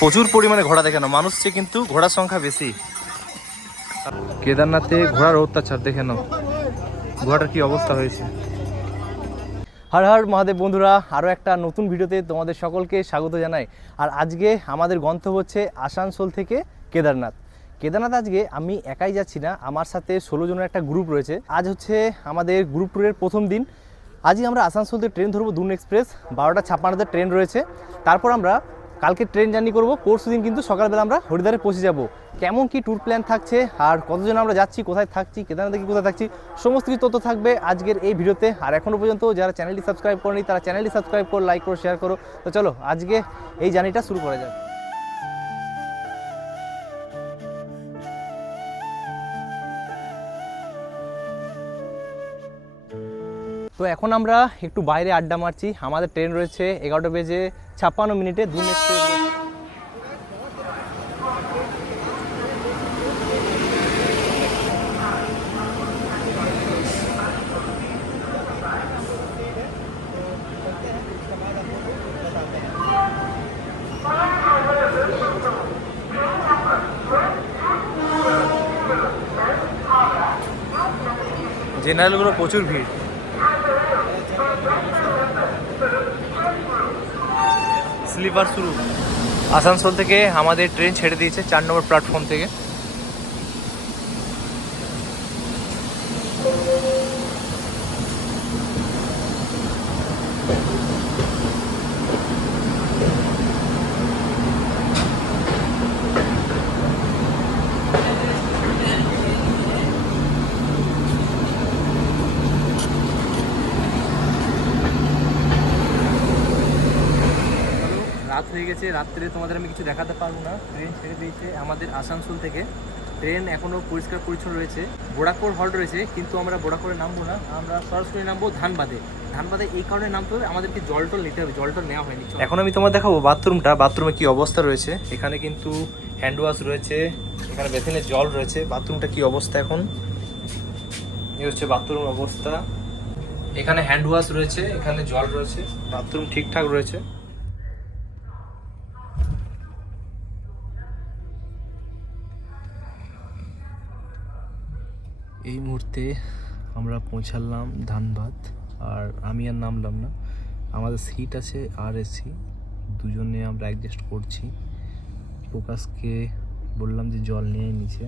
প্রচুর পরিমাণে ঘোড়া দেখে না মানুষ চেয়ে কিন্তু ঘোড়ার সংখ্যা বেশি। কেদারনাথে ঘোড়ার অত্যাচার দেখে নাও, ঘোড়াটার কি অবস্থা হয়েছে। হর হর মহাদেব বন্ধুরা, আরও একটা নতুন ভিডিওতে তোমাদের সকলকে স্বাগত জানাই। আর আজকে আমাদের গন্তব্য হচ্ছে আসানসোল থেকে কেদারনাথ। কেদারনাথ আজকে আমি একাই যাচ্ছি না, আমার সাথে 16 জনের একটা গ্রুপ রয়েছে। আজ হচ্ছে আমাদের গ্রুপ ট্যুরের প্রথম দিন। আজই আমরা আসানসোল থেকে ট্রেন ধরবো, দুন এক্সপ্রেস 12:56 ট্রেন রয়েছে। তারপর আমরা কালকে ট্রেন জার্নি করবো, পরশু দিন কিন্তু সকালবেলা আমরা হরিদ্বারে পৌঁছে যাব। কেমন কি ট্যুর প্ল্যান থাকছে আর কতজন আমরা যাচ্ছি, কোথায় থাকছি, কেদারনাথে কি কোথায় থাকছি, সমস্ত কিছু তথ্য থাকবে আজকের এই ভিডিওতে। আর এখনও পর্যন্ত যারা চ্যানেলটি সাবস্ক্রাইব করেনি তারা চ্যানেলটি সাবস্ক্রাইব করো, লাইক করো, শেয়ার করো। তো চলো আজকে এই জার্নিটা শুরু করা যাক। তো এখন আমরা একটু বাইরে আড্ডা মারছি। আমাদের ট্রেন রয়েছে 11:56 দুন এক্সপ্রেস। জেনারেলগুলো প্রচুর ভিড়। স্লিপার শুরু। আসানসোল থেকে আমাদের ট্রেন ছেড়ে দিয়েছে 4 নম্বর প্ল্যাটফর্ম থেকে। রাত হয়ে গেছে, রাত্রে তোমাদের আমি কিছু দেখাতে পারবো না। ট্রেন ছেড়ে দিয়েছে আমাদের আসানসোল থেকে। ট্রেন এখনও পরিষ্কার পরিচ্ছন্ন রয়েছে। বোড়াকোর হল্ট রয়েছে, কিন্তু আমরা বোড়াকোরে নামবো না, আমরা সরাসরি নামবো ধানবাদে। ধানবাদে এই কারণে নামতে হবে, আমাদেরকে জল টল নিতে হবে, জল টল নেওয়া হয়নি। এখন আমি তোমার দেখাবো বাথরুমটা, বাথরুমে কি অবস্থা রয়েছে। এখানে কিন্তু হ্যান্ড ওয়াশ রয়েছে, এখানে বেসিনের জল রয়েছে। বাথরুমটা কি অবস্থা এখন, এই হচ্ছে বাথরুম অবস্থা। এখানে হ্যান্ড ওয়াশ রয়েছে, এখানে জল রয়েছে, বাথরুম ঠিকঠাক রয়েছে। এই মুহূর্তে আমরা পৌঁছালাম ধানবাদ, আর আমি আর নামলাম না। আমাদের সিট আছে আর এসি, দুজনে আমরা অ্যাডজাস্ট করছি। প্রকাশকে বললাম যে জল নিয়ে নিচে,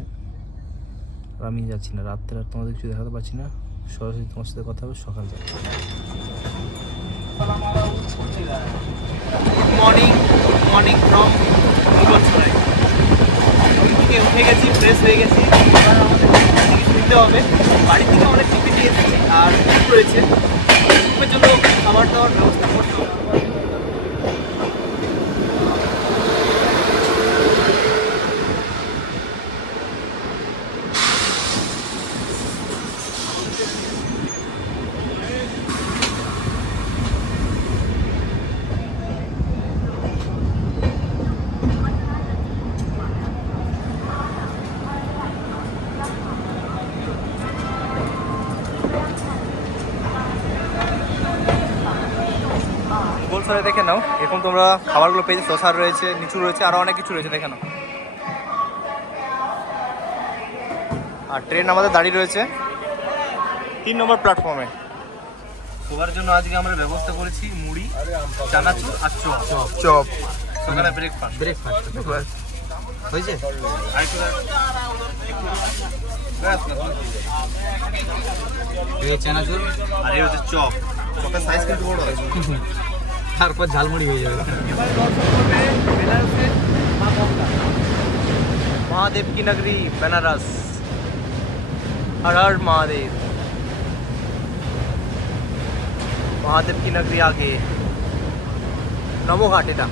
আর আমি যাচ্ছি না। রাত্রে আর তোমাদের কিছু দেখাতে পারছি না, সরাসরি তোমার সাথে কথা হবে সকালে। Morning morning from Mughalsarai. ঘুম থেকে উঠে গেছি, ফ্রেশ হয়ে গেছি। এবার আমাদের নিতে হবে। বাড়ি থেকে অনেক টিফিন নিয়ে এসেছি, আর রয়েছে ঘুমের জন্য খাবার দাবার ব্যবস্থা করতে হবে। গোলসরে দেখে নাও, এখন তোমরা খাবারগুলো পেয়েছো। শসা রয়েছে, নিচু রয়েছে, আরও অনেক কিছু রয়েছে, দেখে নাও। আর ট্রেন আমাদের দাঁড়িয়ে রয়েছে 3 নম্বর প্ল্যাটফর্মে। সবার জন্য আজকে আমরা ব্যবস্থা করেছি মুড়ি, চানাচুর আর চপ। সকালে ব্রেকফাস্ট হয়েছে। চানাচুর আর এই হচ্ছে চপ। চপের সাইজ কিন্তু বড় হয়, তারপর ঝালমুড়ি হয়ে যাবে। महादेव की नगरी बनारस। हर हर महादेव। महादेव की नगरी आगे नमो घाट। এটা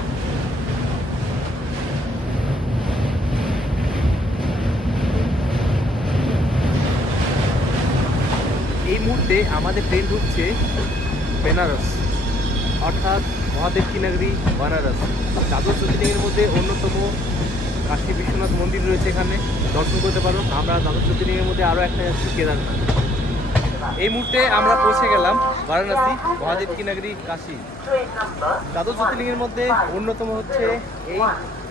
এই মুহূর্তে আমাদের ট্রেন ঢুকছে বেনারস, অর্থাৎ মহাদেব কি নগরী বেনারস। দ্বাদশ জ্যোতির্লিঙ্গের মধ্যে অন্যতম কাশী বিশ্বনাথ মন্দির রয়েছে, এখানে দর্শন করতে পারো। আমরা দ্বাদশ জ্যোতির্লিঙ্গের মধ্যে আরও একটা যাচ্ছি কেদারনাথ। এই মুহূর্তে আমরা পৌঁছে গেলাম বারাণসী, মহাদেব কি নগরী, কাশী। দ্বাদশ জ্যোতির্লিঙ্গের মধ্যে অন্যতম হচ্ছে এই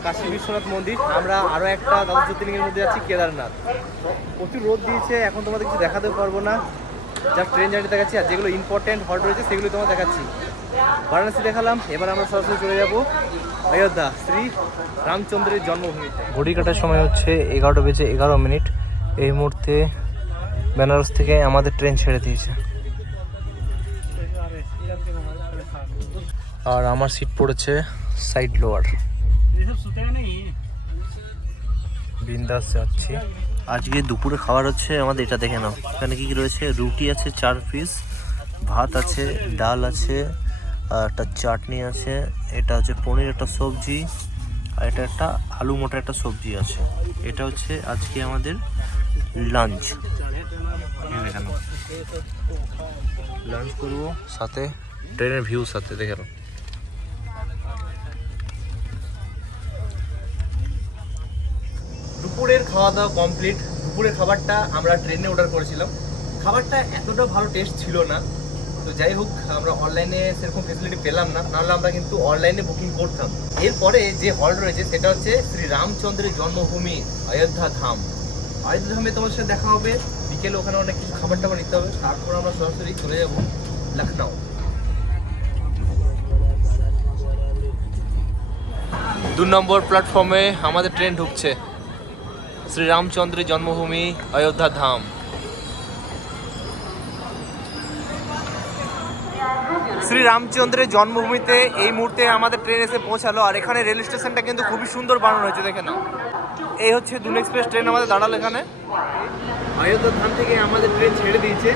কাশী বিশ্বনাথ মন্দির। আমরা আরও একটা দ্বাদশ জ্যোতির্লিঙ্গের মধ্যে আছি, কেদারনাথ। প্রচুর রোদ দিয়েছে, এখন তোমাদের কিছু দেখাতেও পারবো না, যা ট্রেন জার্নি দেখাচ্ছি আর যেগুলো ইম্পর্টেন্ট হল্ট রয়েছে সেগুলো তোমার দেখাচ্ছি। বারাণসী দেখালাম, এবার আমরা সরাসরি চলে যাব অযোধ্যা, শ্রী রামচন্দ্রের জন্মভূমিতে। ঘড়ি কাটার সময় হচ্ছে 11:11। এই মুহূর্তে বেনারস থেকে আমাদের ট্রেন ছেড়ে দিয়েছে আর আমার সিট পড়েছে সাইড লোয়ার। বিন্দাস যাচ্ছি। আজকে দুপুরে খাবার হচ্ছে আমাদের, এটা দেখে নাও এখানে কি কি রয়েছে। রুটি আছে 4 পিস, ভাত আছে, ডাল আছে, একটা চাটনি আছে, এটা হচ্ছে পনির একটা সবজি, আর এটা একটা আলু মটর একটা সবজি আছে। এটা হচ্ছে আজকে আমাদের লাঞ্চ। লাঞ্চ করবো, সাথে ট্রেনের ভিউ সাথে দেখে নাও। দুপুরের খাওয়া দাওয়া কমপ্লিট। দুপুরের খাবারটা আমরা ট্রেনে অর্ডার করেছিলাম। খাবারটা এতটা ভালো টেস্ট ছিল না, তো যাই হোক আমরা অনলাইনে সেরকম ফেসিলিটি পেলাম না, নাহলে আমরা কিন্তু অনলাইনে বুকিং করতাম। এরপরে যে হল রয়েছে সেটা হচ্ছে শ্রী রামচন্দ্রের জন্মভূমি অযোধ্যা ধাম। অযোধ্যা ধামে তোমার সাথে দেখা হবে বিকেলে, ওখানে অনেক কিছু খাবার টাবার নিতে হবে, তারপর আমরা সরাসরি চলে যাব লখনউ। 2 নম্বর প্ল্যাটফর্মে আমাদের ট্রেন ঢুকছে, শ্রী রামচন্দ্রের জন্মভূমি অযোধ্যা ধাম। শ্রী রামচন্দ্রের জন্মভূমিতে এই মুহূর্তে আমাদের ট্রেন এসে পৌঁছালো। আর এখানে রেল স্টেশনটা কিন্তু খুবই সুন্দর বানানো হয়েছে, দেখে নাও। এই হচ্ছে দুন এক্সপ্রেস ট্রেন আমাদের দাঁড়ালো এখানে। অযোধ্যা ধাম থেকে আমাদের ট্রেন ছেড়ে দিয়েছে,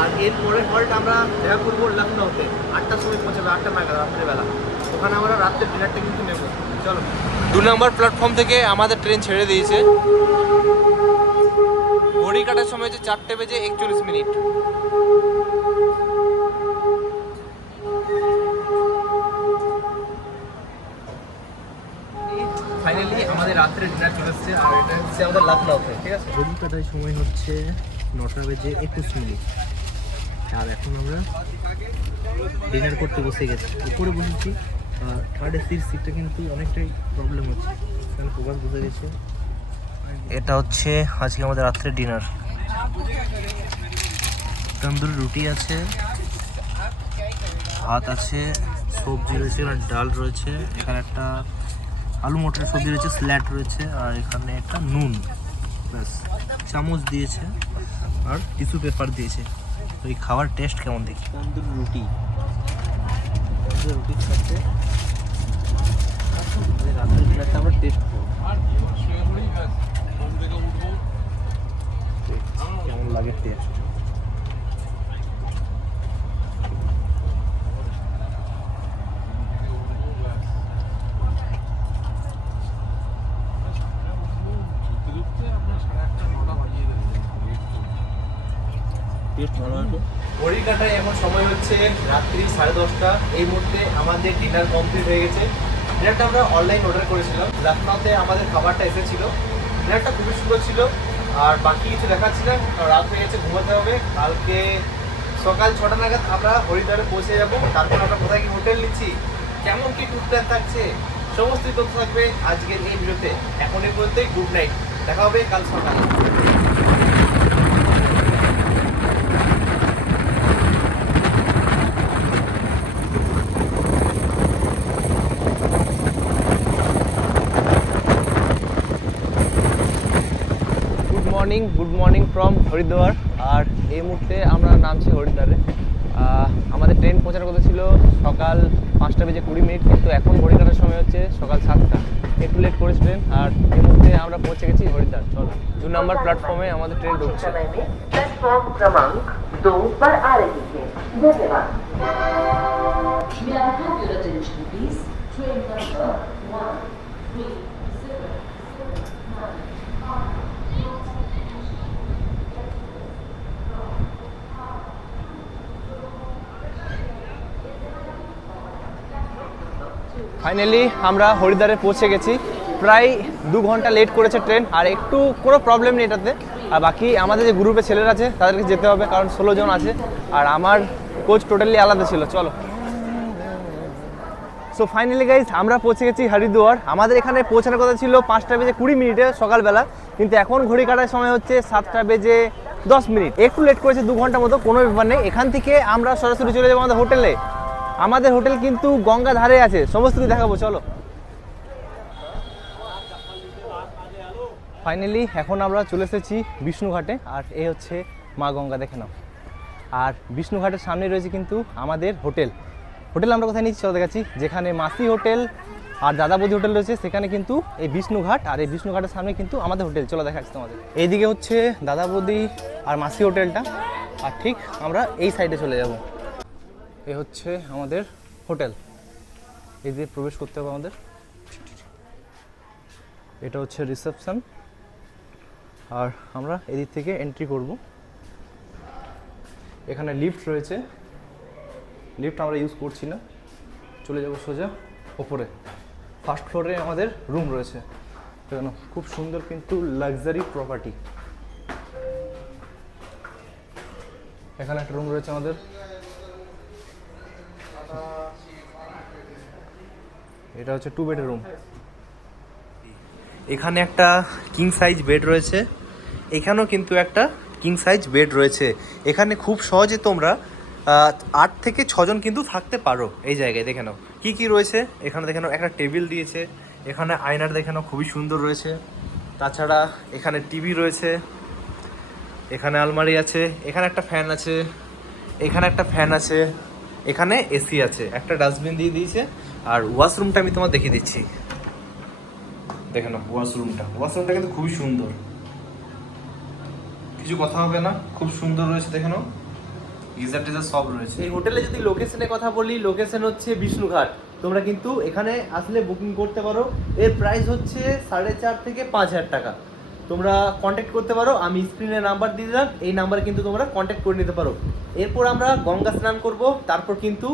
আর এরপরে হল্ট আমরা দেখা করবো লখনউতে। 8টার সময় পৌঁছাবে, 8টা নাগাদ রাত্রেবেলা। ওখানে আমরা রাত্রের ডিনারটা কিন্তু নেব। চলো, 2 নম্বর প্ল্যাটফর্ম থেকে আমাদের ট্রেন ছেড়ে দিয়েছে। ঘড়ি কাটার সময় হচ্ছে 4:41। ফাইনালি আমাদের রাত্রে ডিনার চলে এসেছে, আর এটা হচ্ছে আমাদের লখনউতে, ঠিক আছে। ঘড়ি কাটার সময় হচ্ছে 9:21। আর এখন আমরা ডিনার করতে বসে গেছি, উপরে বসেছি। থার্ড এসির সিটটা কিন্তু অনেকটাই প্রবলেম হচ্ছে, কারণ প্রবাস বসে গেছে। এটা হচ্ছে আজকে আমাদের রাত্রের ডিনার। তন্দুরি রুটি আছে, ভাত আছে, সবজি রয়েছে, এখানে ডাল রয়েছে, এখানে একটা আলু মটরের সবজি রয়েছে, স্যালাড রয়েছে, আর এখানে একটা নুন, ব্যাস। চামচ দিয়েছে আর টিস্যু পেপার দিয়েছে। তো এই খাবার টেস্ট কেমন দেখি। তন্দুরি রুটি, রুটির সাথে রাতের ডিনারটা আমরা টেস্ট করব, কেমন লাগে টেস্ট। ঘড়ি কাটায় এখন সময় হচ্ছে রাত্রি 10:30। এই মুহূর্তে আমাদের ডিনার কমপ্লিট হয়ে গেছে। ডিনারটা আমরা অনলাইন অর্ডার করেছিলাম, লখনউতে আমাদের খাবারটা এসেছিল। ডিনারটা খুবই সুন্দর ছিল, আর বাকি কিছু দেখাচ্ছি না, রাত হয়ে গেছে, ঘুমাতে হবে। কালকে সকাল 6টা নাগাদ আমরা হরিদ্বারে পৌঁছে যাব। তারপর আমরা কোথায় কি হোটেল নিচ্ছি, কেমন কি ট্যুর প্ল্যান থাকছে, সমস্ত তথ্য থাকবে আজকের এই ভিডিওতে। এখন এই পর্যন্তই, গুড নাইট, দেখা হবে কাল সকালে। Good morning from Haridwar. আর এই মুহূর্তে আমরা নামছি হরিদ্বারে। আমাদের ট্রেন পৌঁছানোর কথা ছিল সকাল 5:20, কিন্তু এখন ঘড়ি কাটার সময় হচ্ছে সকাল 7টা। একটু লেট করেছে ট্রেন, আর এই মুহূর্তে আমরা পৌঁছে গেছি হরিদ্বার। চলো, 2 নম্বর প্ল্যাটফর্মে আমাদের ট্রেন ঢুকছে। प्लेटफॉर्म क्रमांक 2 पर आ रही है। धन्यवाद। May I have your attention, please? Train number 130. Finally আমরা হরিদ্বারে পৌঁছে গেছি। প্রায় 2 ঘন্টা লেট করেছে ট্রেন, আর একটু কোনো প্রবলেম নেই এটাতে। আর বাকি আমাদের যে গ্রুপে ছেলেরা আছে তাদেরকে যেতে হবে, কারণ 16 জন আছে, আর আমার কোচ টোটালি আলাদা ছিল। চলো। সো ফাইনালি গাইজ আমরা পৌঁছে গেছি হরিদ্বার। আমাদের এখানে পৌঁছানোর কথা ছিল 5টা বেজে 20 মিনিটে সকালবেলা, কিন্তু এখন ঘড়ি কাটার সময় হচ্ছে 7টা বেজে 10 মিনিট। একটু লেট করেছে 2 ঘন্টা মতো, কোনো ব্যাপার নেই। এখান থেকে আমরা সরাসরি চলে যাবো আমাদের হোটেলে। আমাদের হোটেল কিন্তু গঙ্গা ধারে আছে, সমস্ত কিছু দেখাবো, চলো। ফাইনালি এখন আমরা চলে এসেছি বিষ্ণুঘাটে, আর এই হচ্ছে মা গঙ্গা, দেখে নাও। আর বিষ্ণুঘাটের সামনে রয়েছে কিন্তু আমাদের হোটেল। হোটেল আমরা কোথায় নিচ্ছি চলো দেখাচ্ছি। যেখানে মাসি হোটেল আর দাদাবদি হোটেল রয়েছে, সেখানে কিন্তু এই বিষ্ণুঘাট, আর এই বিষ্ণুঘাটের সামনে কিন্তু আমাদের হোটেল। চলো দেখাচ্ছি তোমাদের। এইদিকে হচ্ছে দাদাবদি আর মাসি হোটেলটা, আর ঠিক আমরা এই সাইডে চলে যাব। এ হচ্ছে আমাদের হোটেল, এই দিয়ে প্রবেশ করতে হবে আমাদের। এটা হচ্ছে রিসেপশন, আর আমরা এদিক থেকে এন্ট্রি করব। এখানে লিফট রয়েছে, লিফট আমরা ইউজ করছি না, চলে যাব সোজা ওপরে। ফার্স্ট ফ্লোরে আমাদের রুম রয়েছে, দেখুন খুব সুন্দর কিন্তু লাক্সারি প্রপার্টি। এখানে একটা রুম রয়েছে আমাদের। এটা হচ্ছে 2 বেডের রুম। এখানে একটা কিং সাইজ বেড রয়েছে, এখানেও কিন্তু একটা কিং সাইজ বেড রয়েছে। এখানে খুব সহজে তোমরা 8 থেকে 6 জন কিন্তু থাকতে পারো এই জায়গায়। দেখে নাও কী কী রয়েছে এখানে, দেখে নাও একটা টেবিল দিয়েছে, এখানে আয়নার দেখে নাও খুবই সুন্দর রয়েছে। তাছাড়া এখানে টিভি রয়েছে, এখানে আলমারি আছে, এখানে একটা ফ্যান আছে, এখানে একটা ফ্যান আছে, এখানে এসি আছে, একটা ডাস্টবিন দিয়ে দিয়েছে। আর ওয়াশরুমটা আমি তোমার দেখিয়ে দিচ্ছি, দেখে নাও ওয়াশরুমটা কিন্তু খুবই সুন্দর, কিছু কথা হবে না, খুব সুন্দর রয়েছে। দেখে নাও গিজার টিজার সব রয়েছে। এই হোটেলে যদি লোকেশনের কথা বলি, লোকেশন হচ্ছে বিষ্ণুঘাট। তোমরা কিন্তু এখানে আসলে বুকিং করতে পারো। এর প্রাইস হচ্ছে 4.5 থেকে 5,000 টাকা। তোমরা কন্ট্যাক্ট করতে পারো, আমি স্ক্রিনে নাম্বার দিয়ে দিলাম, এই নাম্বারে কিন্তু তোমরা কন্ট্যাক্ট করে নিতে পারো। এরপর আমরা গঙ্গা স্নান করব, তারপর কিন্তু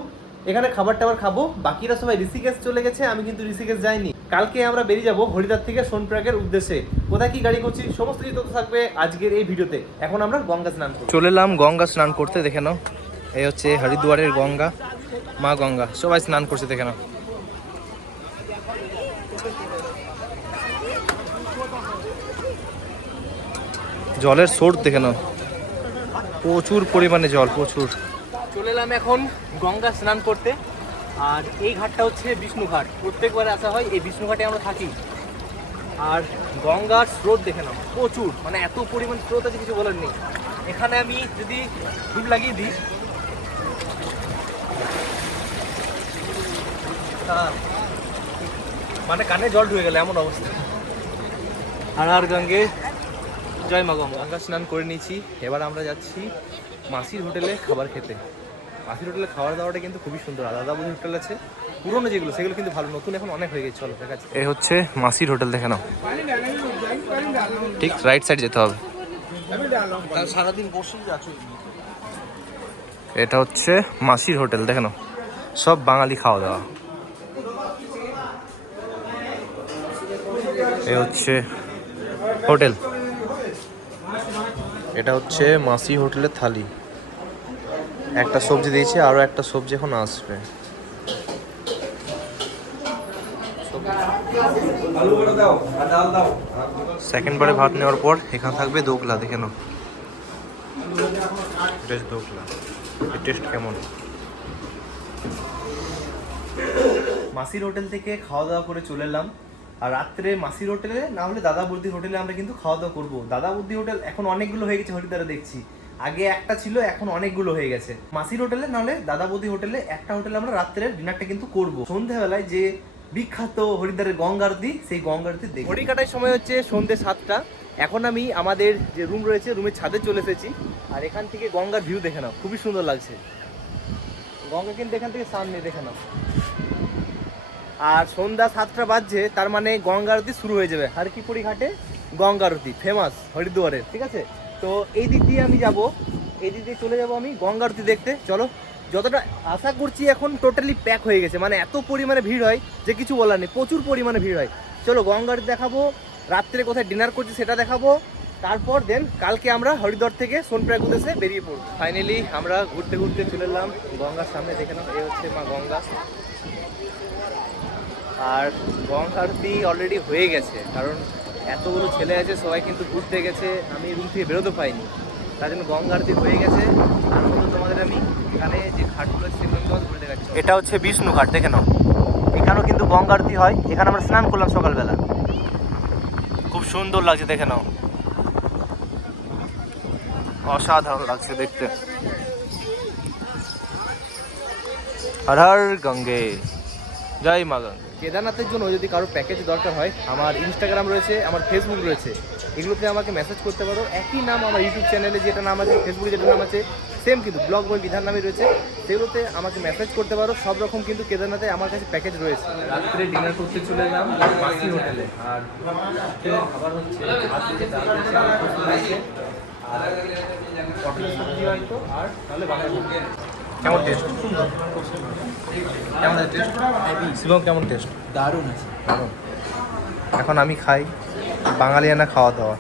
এখানে খাবার টাবার খাবো। বাকিরা সবাই ঋষিকেশ চলে গেছে, আমি কিন্তু ঋষিকেশ যাইনি। কালকে আমরা বেরিয়ে যাব হরিদ্বার থেকে সোনপ্রয়াগের উদ্দেশ্যে। কোথায় কি গাড়ি করছি সমস্ত কিছু তথ্য থাকবে আজকের এই ভিডিওতে। এখন আমরা গঙ্গা স্নান করব। চলে এলাম গঙ্গা স্নান করতে, দেখে নাও এই হচ্ছে হরিদ্বারের গঙ্গা, মা গঙ্গা, সবাই স্নান করছে, দেখে নাও। জলের সোর্স দেখে নাও, প্রচুর পরিমাণে জল, প্রচুর। চলে এলাম এখন গঙ্গা স্নান করতে, আর এই ঘাটটা হচ্ছে বিষ্ণুঘাট। প্রত্যেকবার আসা হয় এই বিষ্ণুঘাটে আমরা থাকি। আর গঙ্গার স্রোত দেখে নাও, প্রচুর, মানে এত পরিমাণ স্রোত আছে কিছু বলার নেই। এখানে আমি যদি ডুব লাগিয়ে দিই, মানে কানে জল ঢুকে গেলে এমন অবস্থা। আর গঙ্গে জয় মা গঙ্গা। গঙ্গা স্নান করে নিয়েছি, এবার আমরা যাচ্ছি মাসির হোটেলে খাবার খেতে। মাসির হোটেলে খাবার দাওয়াটা কিন্তু খুবই সুন্দর। আলাদা বন্ধু হোটেল আছে, পুরোনো যেগুলো সেগুলো কিন্তু ভালো, নতুন এখন অনেক হয়ে গেছে। চলো দেখাচ্ছি। এই হচ্ছে মাসির হোটেল, দেখে নাও, ঠিক রাইট সাইড যেতে হবে। সারাদিন বসেই আছো। এটা হচ্ছে মাসির হোটেল, দেখে নাও, সব বাঙালি খাওয়া দাওয়া। এই হচ্ছে হোটেল, এটা হচ্ছে মাসি হোটেলের থালি। একটা সবজি দিয়েছে, আরো একটা সবজি এখন আসবে। সেকেন্ড বারে ভাত নেওয়ার পর এখানে থাকবে দোকলা, দেখে নাও দোকলা, এর টেস্ট কেমন। মাসির হোটেল থেকে খাওয়া দাওয়া করে চলে এলাম। আর রাত্রে মাসির হোটেলে না হলে দাদাবুদ্দি হোটেলে আমরা কিন্তু খাওয়া দাওয়া করবো। দাদাবুদ্দি হোটেল এখন অনেকগুলো হয়ে গেছে হরিদ্বারে, দেখছি আগে একটা ছিল, এখন অনেকগুলো হয়ে গেছে। মাসির হোটেলে না হলে দাদাবুদ্দি হোটেলে, একটা হোটেলে আমরা রাত্রের ডিনারটা কিন্তু করবো। সন্ধ্যাবেলায় যে বিখ্যাত হরিদ্বারের গঙ্গা আরতি, সেই গঙ্গা আরতি দেখি। ঘড়ি কাটার সময় হচ্ছে সন্ধ্যে 7টা। এখন আমি আমাদের যে রুম রয়েছে, রুমের ছাদে চলে এসেছি। আর এখান থেকে গঙ্গার ভিউ দেখে নাও, খুবই সুন্দর লাগছে। গঙ্গা কিন্তু এখান থেকে সামনে, দেখে নাও। আর সন্ধ্যা 7টা বাজছে, তার মানে গঙ্গা আরতি শুরু হয়ে যাবে। হারকিপুরি ঘাটে গঙ্গা আরতি ফেমাস হরিদ্বারের, ঠিক আছে। তো এই দিক দিয়ে আমি যাব, এই দিক দিয়ে চলে যাব আমি গঙ্গা আরতি দেখতে। চলো, যতটা আশা করছি এখন টোটালি প্যাক হয়ে গেছে, মানে এত পরিমাণে ভিড় হয় যে কিছু বলার নেই, প্রচুর পরিমাণে ভিড় হয়। চলো গঙ্গা আরতি দেখাবো, রাত্রে কোথায় ডিনার করছি সেটা দেখাবো, তারপর দেন কালকে আমরা হরিদ্বার থেকে সোনপ্রয়াগ উদ্দেশ্যে বেরিয়ে পড়ব। ফাইনালি আমরা ঘুরতে ঘুরতে চলে এলাম গঙ্গার সামনে। দেখে নাও, এই হচ্ছে মা গঙ্গা। আর গঙ্গা আরতি অলরেডি হয়ে গেছে, কারণ এতগুলো ছেলে আছে, সবাই কিন্তু ঘুরতে গেছে, আমি রুম থেকে বেরোতে পাইনি, তার জন্য গঙ্গা আরতি হয়ে গেছে। আর মতো তোমাদের আমি এখানে যে ঘাটগুলো আছে সেগুলো তোমাদের ঘুরে দেখাচ্ছি। এটা হচ্ছে বিষ্ণু ঘাট, দেখে নাও। এখানেও কিন্তু গঙ্গা আরতি হয়, এখানে আমরা স্নান করলাম সকালবেলা, খুব সুন্দর লাগছে, দেখে নাও, অসাধারণ লাগছে দেখতে। হর হর গঙ্গে, জয় মা গঙ্গে। কেদারনাথের জন্য যদি কারো প্যাকেজ দরকার হয়, আমার ইনস্টাগ্রাম রয়েছে, আমার ফেসবুক রয়েছে, এগুলোতে আমাকে মেসেজ করতে পারো। একই নাম আমার ইউটিউব চ্যানেলে যেটা নাম আছে, ফেসবুকে যেটা নাম আছে, সেম কিন্তু ব্লগ বই বিধান নামে রয়েছে, সেগুলোতে আমাকে মেসেজ করতে পারো। সব রকম কিন্তু কেদারনাথে আমার কাছে প্যাকেজ রয়েছে। রাত্রে ডিনার করতে চলে এলাম মাসি হোটেলে। আর খাবার হচ্ছে ভাত দিয়ে ডাল দিয়েছে, আলু পোস্ত দিয়েছে, আর পটলের সবজি হয়তো, আর তাহলে বাটার। কেমন টেস্ট? কেমন টেস্ট শিবম? কেমন টেস্ট? দারুণ আছে। দারুণ। এখন আমি খাই বাঙালিয়ানা খাওয়া দাওয়া।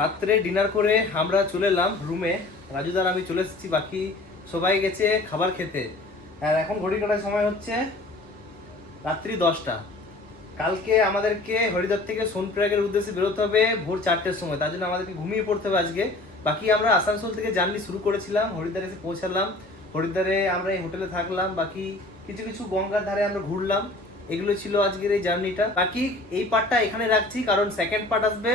রাত্রে ডিনার করে আমরা চলে এলাম রুমে। রাজুদার আমি চলে এসেছি, বাকি সবাই গেছে খাবার খেতে। আর এখন ঘড়ি কাটার সময় হচ্ছে রাত্রি 10টা। কালকে আমাদেরকে হরিদ্বার থেকে সোনপ্রয়াগের উদ্দেশ্যে বেরোতে হবে ভোর 4টের সময়, তার জন্য আমাদেরকে ঘুমিয়ে পড়তে হবে আজকে। বাকি আমরা আসানসোল থেকে জার্নি শুরু করেছিলাম, হরিদ্বারে এসে পৌঁছালাম, হরিদ্বারে আমরা এই হোটেলে থাকলাম, বাকি কিছু কিছু গঙ্গার ধারে আমরা ঘুরলাম। এগুলো ছিল আজকের এই জার্নিটা। বাকি এই পার্টটা এখানে রাখছি, কারণ সেকেন্ড পার্ট আসবে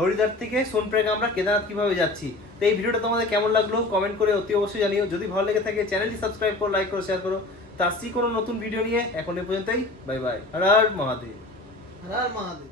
হরিদ্বার থেকে সোনপ্রয়াগ আমরা কেদারনাথ কিভাবে যাচ্ছি। তো এই ভিডিওটা তোমাদের কেমন লাগলো কমেন্ট করে অতি অবশ্যই জানিও। যদি ভালো লেগে থাকে চ্যানেলটি সাবস্ক্রাইব করো, লাইক করো, শেয়ার করো। তো আসছি কোনো নতুন ভিডিও নিয়ে। এখন এই পর্যন্তই, বাই বাই। হর হর মহাদেব। হর হর মহাদেব।